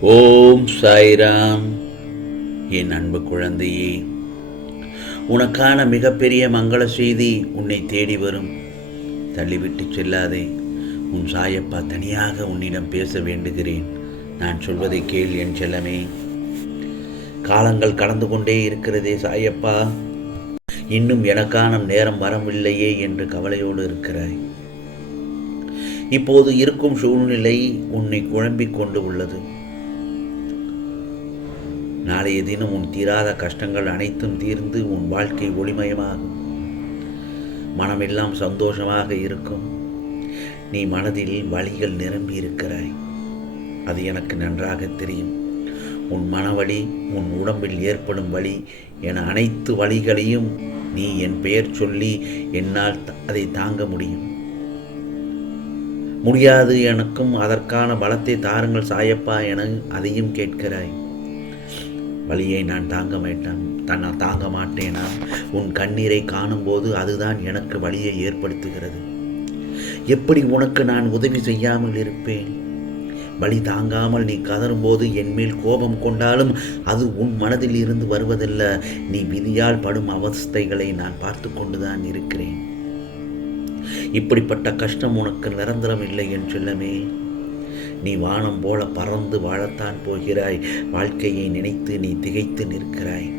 ஓம் சாய்ராம். என் அன்பு குழந்தையே உனக்கான மிகப்பெரிய மங்கள செய்தி உன்னை தேடி வரும். தள்ளிவிட்டு செல்லாதே உன் சாயப்பா தனியாக உன்னிடம் பேச வேண்டுகிறேன். நான் சொல்வதை கேள் என் செல்லமே. காலங்கள் கடந்து கொண்டே இருக்கிறதே சாயப்பா. இன்னும் எனக்கான நேரம் வரவில்லையே என்று கவலையோடு இருக்கிறாய். இப்போது இருக்கும் சூழ்நிலை உன்னை குழம்பிக் கொண்டு உள்ளது. நாளைய தினம் உன் தீராத கஷ்டங்கள் அனைத்தும் தீர்ந்து உன் வாழ்க்கை ஒளிமயமாகும். மனமெல்லாம் சந்தோஷமாக இருக்கும். நீ மனதில் வழிகள் நிரம்பி இருக்கிறாய். அது எனக்கு நன்றாக தெரியும். உன் மனவழி உன் உடம்பில் ஏற்படும் வழி என அனைத்து வழிகளையும் நீ என் பெயர் சொல்லி என்னால் அதை தாங்க முடியும். முடியாது எனக்கும் அதற்கான பலத்தை தாருங்கள் சாயப்பா என அதையும் கேட்கிறாய். வழியை நான் தாங்க மாட்டேன். தன்னை தாங்க மாட்டேனா? உன் கண்ணீரை காணும்போது அதுதான் எனக்கு வழியை ஏற்படுத்துகிறது. எப்படி உனக்கு நான் உதவி செய்யாமல் இருப்பேன்? வழி தாங்காமல் நீ கதறும்போது என் மேல் கோபம் கொண்டாலும் அது உன் மனதில் இருந்து வருவதல்ல. நீ விதியால் படும் அவஸ்தைகளை நான் பார்த்து கொண்டுதான் இருக்கிறேன். இப்படிப்பட்ட கஷ்டம் உனக்கு நிரந்தரம் இல்லை என் செல்லமே. நீ வானம் போல பறந்து வாழத்தான் போகிறாய். வாழ்க்கையை நினைத்து நீ திகைத்து நிற்கிறாய்.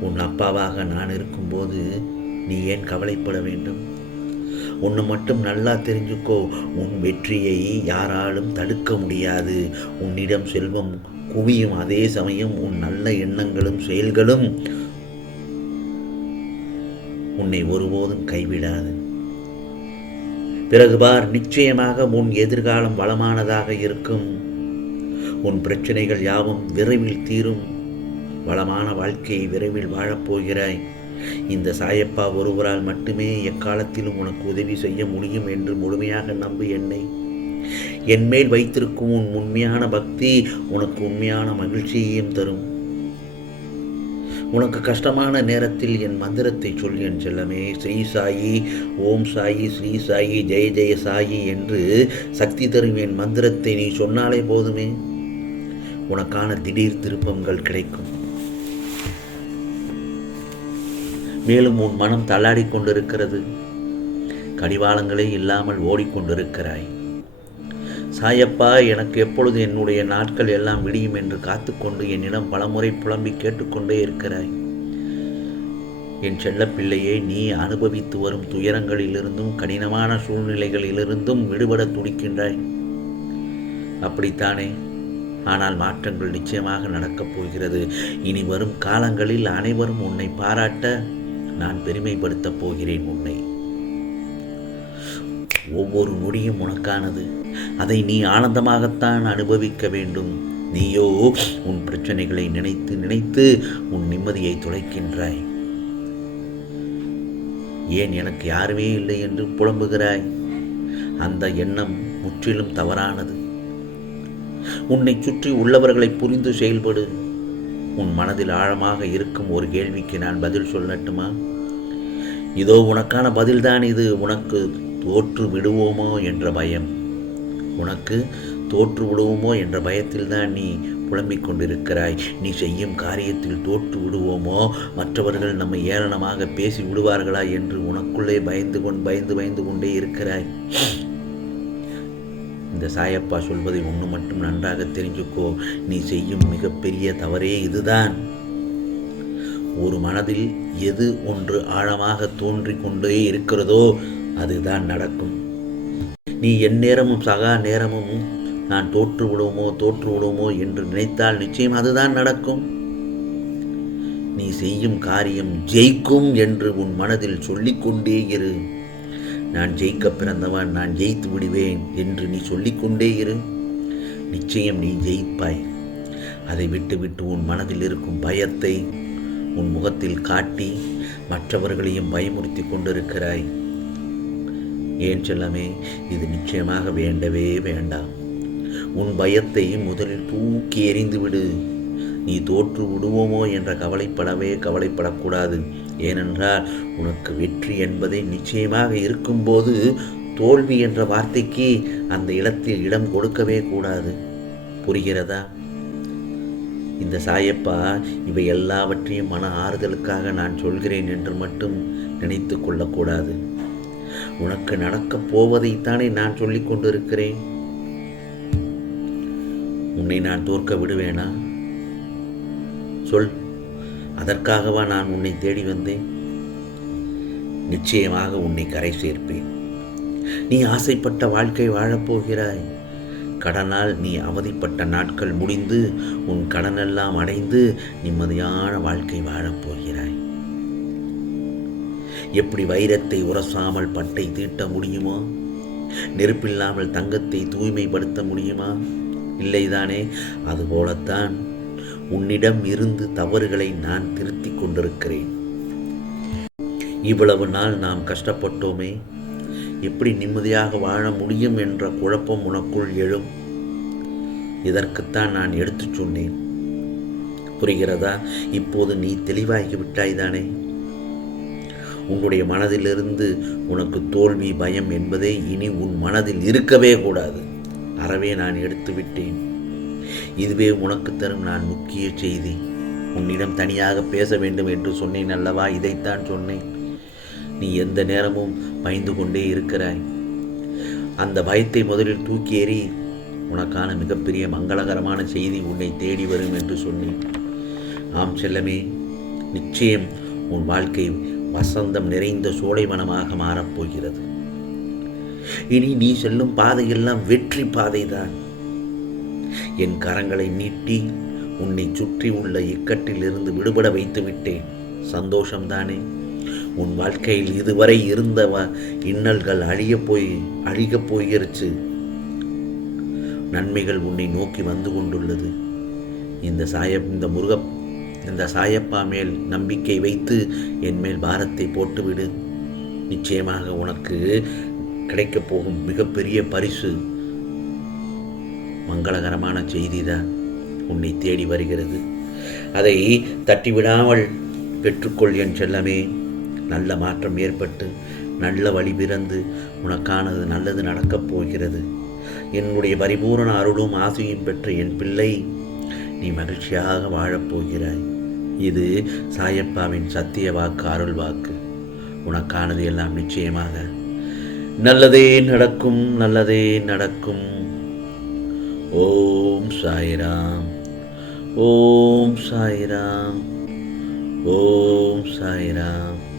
உன் அப்பாவாக நான் இருக்கும்போது நீ ஏன் கவலைப்பட வேண்டும்? ஒன்று மட்டும் நல்லா தெரிஞ்சுக்கோ. உன் வெற்றியை யாராலும் தடுக்க முடியாது. உன்னிடம் செல்வம் குவியும் அதே சமயம் உன் நல்ல எண்ணங்களும் செயல்களும் உன்னை ஒருபோதும் கைவிடாது. பிறகு பார் நிச்சயமாக உன் எதிர்காலம் வளமானதாக இருக்கும். உன் பிரச்சனைகள் யாவும் விரைவில் தீரும். வளமான வாழ்க்கையை விரைவில் வாழப்போகிறாய். இந்த சாயப்பா ஒருவரால் மட்டுமே எக்காலத்திலும் உனக்கு உதவி செய்ய முடியும் என்று முழுமையாக நம்பு என்னை. என் மேல் வைத்திருக்கும் உன் உண்மையான பக்தி உனக்கு உண்மையான மகிழ்ச்சியையும் தரும். உனக்கு கஷ்டமான நேரத்தில் என் மந்திரத்தை சொல் என் செல்லமே ஸ்ரீ சாயி ஓம் சாயி ஸ்ரீ சாயி ஜெய ஜெய சாயி என்று சக்தி தரும் என் மந்திரத்தை நீ சொன்னாலே போதுமே. உனக்கான திடீர் திருப்பங்கள் கிடைக்கும். மேலும் உன் மனம் தள்ளாடி கொண்டிருக்கிறது. கடிவாளங்களே இல்லாமல் ஓடிக்கொண்டிருக்கிறாய் சாயப்பா எனக்கு எப்பொழுது என்னுடைய நாட்கள் எல்லாம் விடியும் என்று காத்துக்கொண்டு என்னிடம் பலமுறை புலம்பி கேட்டுக்கொண்டே இருக்கிறாய். என் செல்லப்பிள்ளையை நீ அனுபவித்து வரும் துயரங்களிலிருந்தும் கடினமான சூழ்நிலைகளிலிருந்தும் விடுபட துடிக்கின்றாய். அப்படித்தானே? ஆனால் மாற்றங்கள் நிச்சயமாக நடக்கப் போகிறது. இனி வரும் காலங்களில் அனைவரும் உன்னை பாராட்ட நான் பெருமைப்படுத்தப் போகிறேன் உன்னை. ஒவ்வொரு நொடியும் உனக்கானது. அதை நீ ஆனந்தமாகத்தான் அனுபவிக்க வேண்டும். நீயோ உன் பிரச்சனைகளை நினைத்து நினைத்து உன் நிம்மதியை துளைக்கின்றாய் ஏன் எனக்கு யாருமே இல்லை என்று புலம்புகிறாய்? அந்த எண்ணம் முற்றிலும் தவறானது. உன்னை சுற்றி உள்ளவர்களை புரிந்து செயல்படு. உன் மனதில் ஆழமாக இருக்கும் ஒரு கேள்விக்கு நான் பதில் சொல்லட்டுமா? இதோ உனக்கான பதில்தான் இது. உனக்கு தோற்று விடுவோமோ என்ற பயம். உனக்கு தோற்று விடுவோமோ என்ற பயத்தில்தான் நீ புலம்பிக் கொண்டிருக்கிறாய் நீ செய்யும் காரியத்தில் தோற்று விடுவோமோ மற்றவர்கள் நம்மை ஏளனமாக பேசி விடுவார்களா என்று உனக்குள்ளே பயந்து கொண்டு பயந்து பயந்து கொண்டே இருக்கிறாய். இந்த சாயப்பா சொல்வதை ஒன்று மட்டும் நன்றாக தெரிஞ்சுக்கோ. நீ செய்யும் மிகப்பெரிய தவறே இதுதான். ஒரு மனதில் எது ஒன்று ஆழமாக தோன்றிக் கொண்டே இருக்கிறதோ அதுதான் நடக்கும். நீ என் நேரமும் சகா நேரமும் நான் தோற்று விடுவோமோ தோற்று விடுவோமோ என்று நினைத்தால் நிச்சயம் அதுதான் நடக்கும். நீ செய்யும் காரியம் ஜெயிக்கும் என்று உன் மனதில் சொல்லிக்கொண்டே இரு. நான் ஜெயிக்க பிறந்தவன் நான் ஜெயித்து விடுவேன் என்று நீ சொல்லிக்கொண்டே இரு. நிச்சயம் நீ ஜெயிப்பாய். அதை விட்டுவிட்டு உன் மனதில் இருக்கும் பயத்தை உன் முகத்தில் காட்டி மற்றவர்களையும் பயமுறுத்தி கொண்டிருக்கிறாய். ஏன் செல்லமே இது நிச்சயமாக வேண்டவே வேண்டாம். உன் பயத்தை முதலில் தூக்கி எறிந்துவிடு. நீ தோற்று விடுவோமோ என்ற கவலைப்படவே கவலைப்படக்கூடாது. ஏனென்றால் உனக்கு வெற்றி என்பதை நிச்சயமாக இருக்கும்போது தோல்வி என்ற வார்த்தைக்கு அந்த இடத்தில் இடம் கொடுக்கவே கூடாது. புரிகிறதா? இந்த சாயப்பா இவை எல்லாவற்றையும் மன ஆறுதலுக்காக நான் சொல்கிறேன் என்று மட்டும் நினைத்து கொள்ளக்கூடாது. உனக்கு நடக்கப் போவதைத்தானே நான் சொல்லிக் கொண்டிருக்கிறேன். உன்னை நான் தோற்க விடுவேனா? சொல் அதற்காகவா நான் உன்னை தேடி வந்தேன்? நிச்சயமாக உன்னை கரை சேர்ப்பேன். நீ ஆசைப்பட்ட வாழ்க்கை வாழப்போகிறாய் கடனால் நீ அவதிப்பட்ட நாட்கள் முடிந்து உன் கடனெல்லாம் அடைந்து நிம்மதியான வாழ்க்கை வாழப்போகிறாய் எப்படி வைரத்தை உரசாமல் பட்டை தீட்ட முடியுமோ? நெருப்பில்லாமல் தங்கத்தை தூய்மைப்படுத்த முடியுமா? இல்லைதானே? அதுபோலத்தான் உன்னிடம் இருந்து தவறுகளை நான் திருத்திக் கொண்டிருக்கிறேன். இவ்வளவு நாள் நாம் கஷ்டப்பட்டோமே. எப்படி நிம்மதியாக வாழ முடியும் என்ற குழப்பம் உனக்குள் எழும்? இதற்குத்தான் நான் எடுத்துச் சொன்னேன். புரிகிறதா? இப்போது நீ தெளிவாகி விட்டாய்தானே உன்னுடைய மனதிலிருந்து உனக்கு தோல்வி பயம் என்பதே இனி உன் மனதில் இருக்கவே கூடாது. அறவே நான் எடுத்து விட்டேன். இதுவே உனக்கு தரும் நான் முக்கிய செய்தி. உன்னிடம் தனியாக பேச வேண்டும் என்று சொன்னேன் அல்லவா? இதைத்தான் சொன்னேன். நீ எந்த நேரமும் பயந்து கொண்டே இருக்கிறாய். அந்த பயத்தை முதலில் தூக்கி எறி உனக்கான மிகப்பெரிய மங்களகரமான செய்தி உன்னை தேடி வரும் என்று சொன்னேன். ஆம் செல்லமே நிச்சயம் உன் வாழ்க்கை வசந்தம் நிறைந்த சோலைவனமாக மாறப்போகிறது இனி நீ செல்லும் பாதையெல்லாம் வெற்றி பாதைதான். என் கரங்களை நீட்டி உன்னை சுற்றி உள்ள இக்கட்டிலிருந்து விடுபட வைத்து விட்டேன். சந்தோஷம்தானே? உன் வாழ்க்கையில் இதுவரை இருந்த வ- இன்னல்கள் அழியப் போய் அழிகப் போயிருச்சு. நன்மைகள் உன்னை நோக்கி வந்து கொண்டுள்ளது. இந்த சாயப் இந்த முருகப் இந்த சாயப்பா மேல் நம்பிக்கை வைத்து என் மேல் பாரத்தை போட்டுவிடு. நிச்சயமாக உனக்கு கிடைக்கப் போகும் மிகப்பெரிய பரிசு. மங்களகரமான செய்திதான் உன்னை தேடி வருகிறது. அதை தட்டிவிடாமல் பெற்றுக்கொள் என் செல்லமே. நல்ல மாற்றம் ஏற்பட்டு நல்ல வழி பிறந்து உனக்கானது நல்லது நடக்கப் போகிறது. என்னுடைய பரிபூரண அருளும் ஆசையும் பெற்ற என் பிள்ளை நீ மகிழ்ச்சியாக வாழப் போகிறாய். இது சாயப்பாவின் சத்திய வாக்கு அருள் வாக்கு. உனக்கானது எல்லாம் நிச்சயமாக. நல்லதே நடக்கும் நல்லதே நடக்கும். ஓம் சாய்ராம் ஓம் சாய்ராம் ஓம் சாய்ராம்.